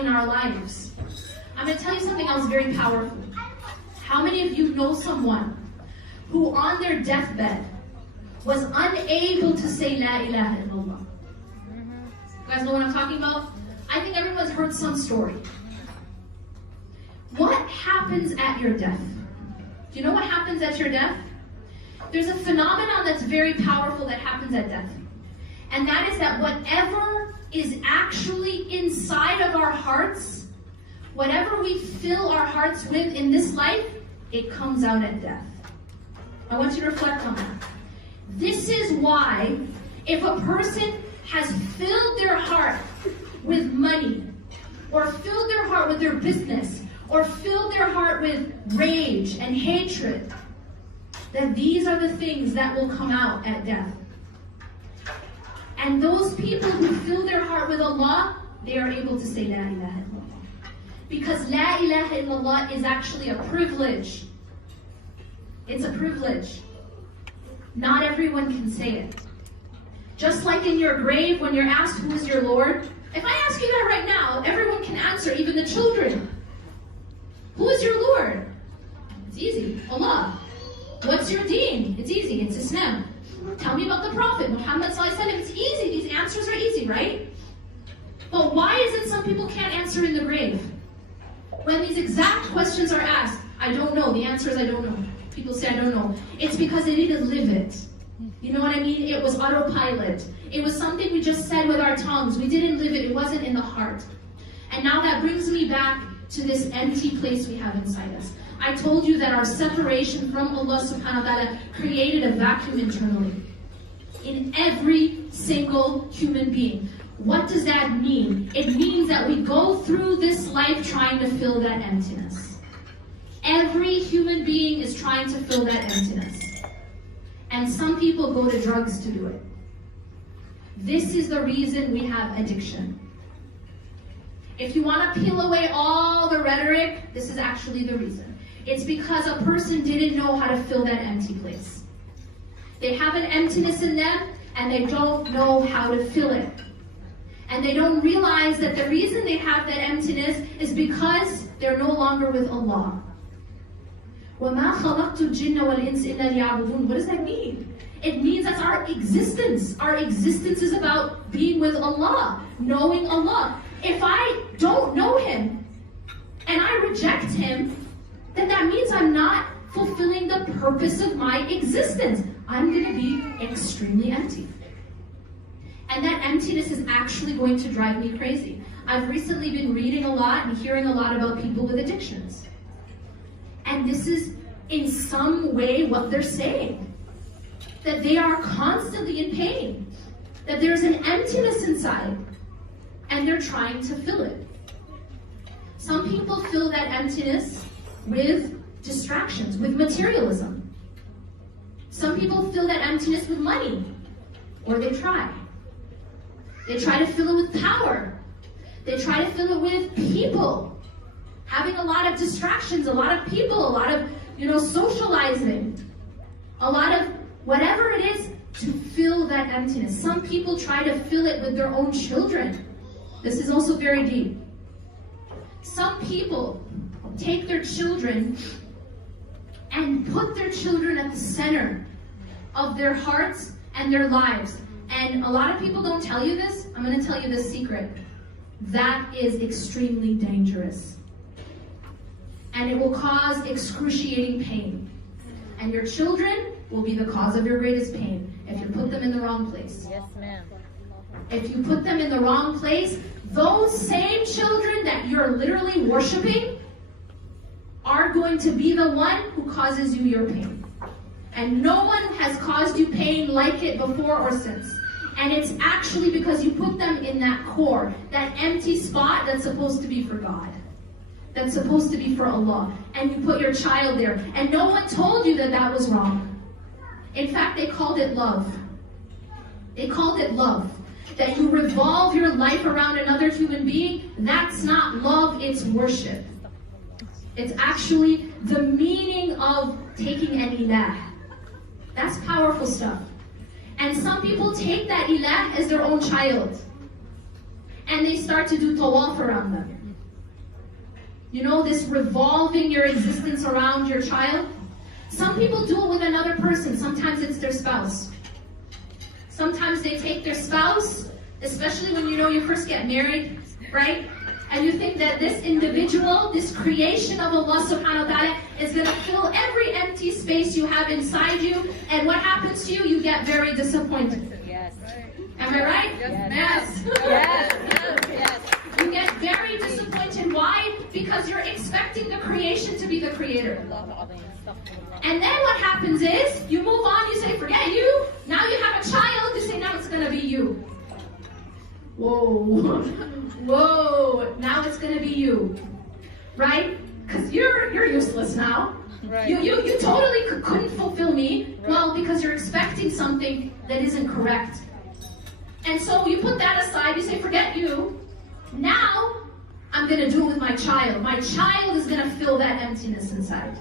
in our lives. I'm going to tell you something else very powerful. How many of you know someone who on their deathbed was unable to say La ilaha illallah? You guys know what I'm talking about? I think everyone's heard some story. What happens at your death? Do you know what happens at your death? There's a phenomenon that's very powerful that happens at death. And that is that whatever is actually inside of our hearts, whatever we fill our hearts with in this life, it comes out at death. I want you to reflect on that. This is why if a person has filled their heart with money, or filled their heart with their business, or filled their heart with rage and hatred, that these are the things that will come out at death. And those people who fill their heart with Allah, they are able to say La ilaha illallah. Because La ilaha illallah is actually a privilege. It's a privilege. Not everyone can say it. Just like in your grave, when you're asked, who is your Lord? If I ask you that right now, everyone can answer, even the children. Who is your Lord? It's easy. Allah. What's your deen? It's easy. It's Islam. Tell me about the Prophet, Muhammad sallallahu alaihi wasallam. It's easy. These answers are easy, right? But why is it some people can't answer in the grave? When these exact questions are asked, I don't know. The answer is I don't know. People say I don't know. It's because they didn't live it. You know what I mean? It was autopilot. It was something we just said with our tongues. We didn't live it. It wasn't in the heart. And now that brings me back to this empty place we have inside us. I told you that our separation from Allah subhanahu wa ta'ala created a vacuum internally in every single human being. What does that mean? It means that we go through this life trying to fill that emptiness. Every human being is trying to fill that emptiness. And some people go to drugs to do it. This is the reason we have addiction. If you want to peel away all the rhetoric, this is actually the reason. It's because a person didn't know how to fill that empty place. They have an emptiness in them, and they don't know how to fill it. And they don't realize that the reason they have that emptiness is because they're no longer with Allah. وَمَا خَلَقْتُ الْجِنَّ وَالْإِنسِ إِلَّا لِيَعْبُدُونَ. What does that mean? It means that's our existence. Our existence is about being with Allah, knowing Allah. If I don't know Him, and I reject Him, then that means I'm not fulfilling the purpose of my existence. I'm going to be extremely empty. And that emptiness is actually going to drive me crazy. I've recently been reading a lot and hearing a lot about people with addictions. And this is in some way what they're saying. That they are constantly in pain. That there's an emptiness inside. And they're trying to fill it. Some people fill that emptiness with distractions, with materialism. Some people fill that emptiness with money. Or they try. They try to fill it with power. They try to fill it with people. Having a lot of distractions, a lot of people, a lot of, socializing. A lot of whatever it is to fill that emptiness. Some people try to fill it with their own children. This is also very deep. Some people take their children and put their children at the center of their hearts and their lives. And a lot of people don't tell you this. I'm going to tell you this secret. That is extremely dangerous. And it will cause excruciating pain. And your children will be the cause of your greatest pain if you put them in the wrong place. Yes, ma'am. If you put them in the wrong place, those same children that you're literally worshiping are going to be the one who causes you your pain. And no one has caused you pain like it before or since. And it's actually because you put them in that core, that empty spot that's supposed to be for God. That's supposed to be for Allah. And you put your child there. And no one told you that that was wrong. In fact, they called it love. They called it love. That you revolve your life around another human being, that's not love, it's worship. It's actually the meaning of taking an ilah. That's powerful stuff. And some people take that ilah as their own child. And they start to do tawaf around them. You know, this revolving your existence around your child. Some people do it with another person. Sometimes it's their spouse. Sometimes they take their spouse, especially when you know you first get married, right? And you think that this individual, this creation of Allah subhanahu wa ta'ala is going to fill every empty space you have inside you. And what happens to you? You get very disappointed. Yes. Am I right? Yes. Yes. Yes. You get very disappointed. Why? Because you're expecting the creation to be the creator. And then what happens is, you move on, you say, forget you. Now you have a child, you say, now it's going to be you. Whoa. Whoa. Now it's going to be you. Right? Because you're useless now. Right. You totally couldn't fulfill me. Right. Well, because you're expecting something that isn't correct. And so you put that aside, you say, forget you. Now, I'm going to do it with my child. My child is going to fill that emptiness inside.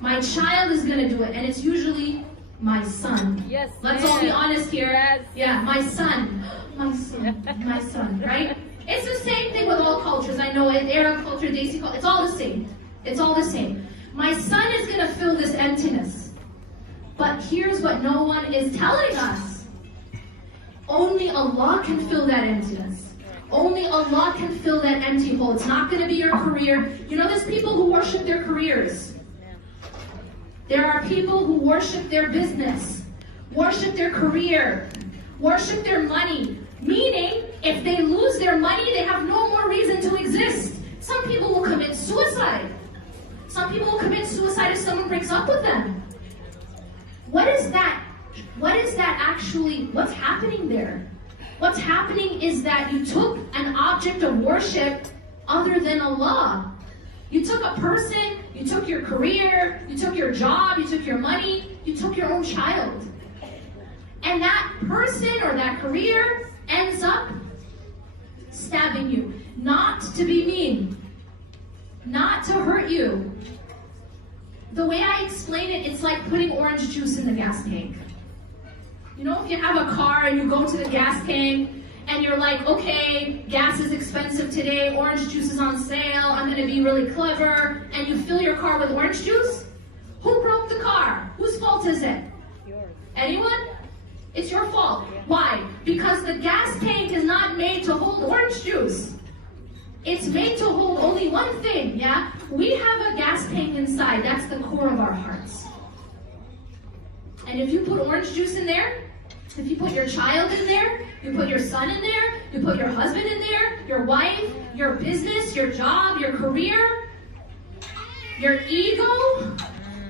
My child is going to do it, and it's usually my son. Yes. Let's all be honest here. Yes. Yeah, my son. My son. My son, right? It's the same thing with all cultures. I know it, Arab culture, Desi culture, it's all the same. It's all the same. My son is going to fill this emptiness. But here's what no one is telling us. Only Allah can fill that emptiness. Only Allah can fill that empty hole. It's not going to be your career. You know, there's people who worship their careers. There are people who worship their business, worship their career, worship their money. Meaning, if they lose their money, they have no more reason to exist. Some people will commit suicide. Some people will commit suicide if someone breaks up with them. What is that? What is that actually? What's happening there? What's happening is that you took an object of worship other than Allah. You took a person, you took your career, you took your job, you took your money, you took your own child. And that person or that career ends up stabbing you. Not to be mean, not to hurt you. The way I explain it, it's like putting orange juice in the gas tank. You know, if you have a car and you go to the gas tank and you're like, okay, gas is expensive today, orange juice is on sale, I'm gonna be really clever, and you fill your car with orange juice? Who broke the car? Whose fault is it? Yours. Anyone? It's your fault. Why? Because the gas tank is not made to hold orange juice. It's made to hold only one thing, yeah? We have a gas tank inside, that's the core of our hearts. And if you put orange juice in there, if you put your child in there, you put your son in there, you put your husband in there, your wife, your business, your job, your career, your ego,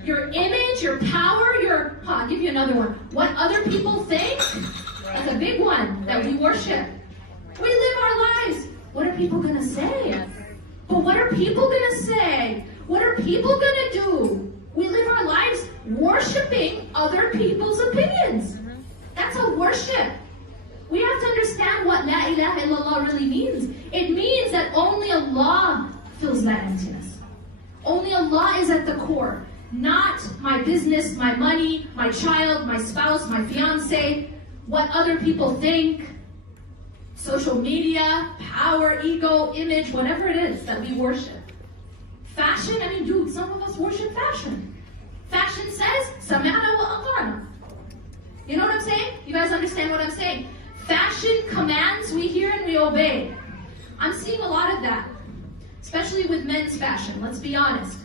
your image, your power, I'll give you another one. What other people think, that's a big one that we worship. We live our lives. What are people going to say? But what are people going to say? What are people going to do? We live our lives worshiping other people's opinions. That's a worship. We have to understand what La ilaha illallah really means. It means that only Allah fills that emptiness. Only Allah is at the core. Not my business, my money, my child, my spouse, my fiance, what other people think, social media, power, ego, image, whatever it is that we worship. Fashion, I mean, dude, some of us worship fashion. Fashion says, Sami'na wa ata'na. You know what I'm saying? You guys understand what I'm saying? Fashion commands, we hear and we obey. I'm seeing a lot of that, especially with men's fashion, let's be honest.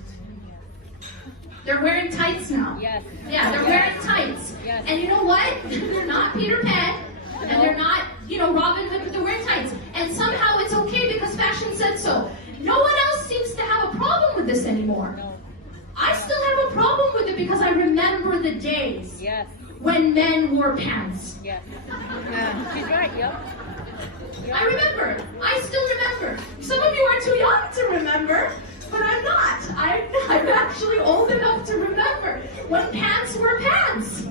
They're wearing tights now. Yes. Yeah, they're wearing tights. Yes. And you know what? They're not Peter Pan, and they're not, Robin Hood, but they're wearing tights. And somehow it's okay because fashion said so. No one else seems to have a problem with this anymore. No. I still have a problem with it because I remember the days Yes. when men wore pants. Yes. She's right, yep. I remember. I still remember. Some of you are too young to remember, but I'm not. I'm actually old enough to remember when pants were pants.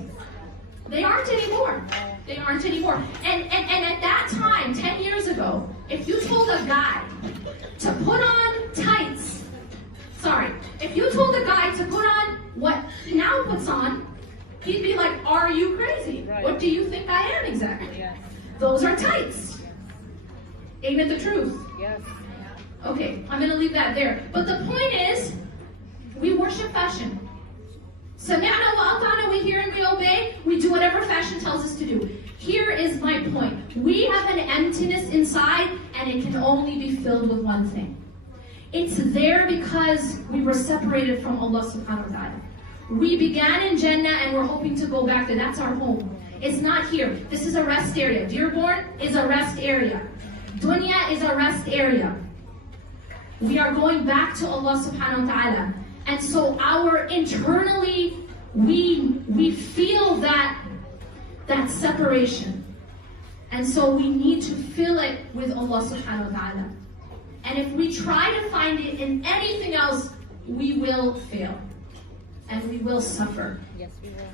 They aren't anymore. They aren't anymore. And at that time, 10 years ago, if you told a guy to put on tights, if you told a guy to put on what he now puts on, he'd be like, are you crazy? Right. What do you think I am exactly? Yes. Those are tights. Ain't it the truth? Yes. Okay, I'm going to leave that there. But the point is, we worship fashion. سمعنا وأطعنا, we hear and we obey. We do whatever fashion tells us to do. Here is my point. We have an emptiness inside, and it can only be filled with one thing. It's there because we were separated from Allah subhanahu wa ta'ala. We began in Jannah and we're hoping to go back there. That's our home. It's not here. This is a rest area. Dearborn is a rest area. Dunya is a rest area. We are going back to Allah subhanahu wa ta'ala. And so internally, we feel that separation. And so we need to fill it with Allah subhanahu wa ta'ala. And if we try to find it in anything else, we will fail. And we will suffer. Yes, we will.